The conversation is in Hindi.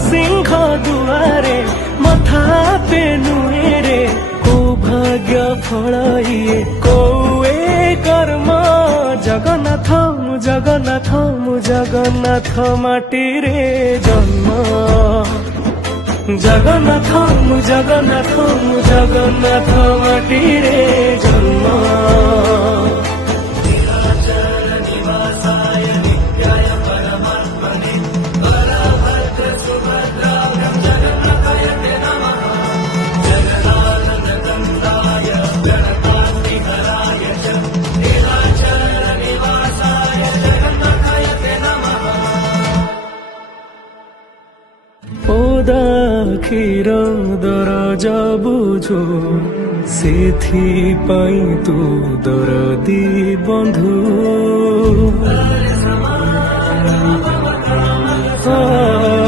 सिंह दुआरे मथा पे नुएरे को भाग्य फल इए कोए कर्म जगन्नाथ जगन्नाथ जगन्नाथ माटी रे जन्म जगन्नाथ जगन्नाथ जगन्नाथ माटी रे जन्म क्षीर दरज बुझो सेथि पाई तू दरदी बंधु।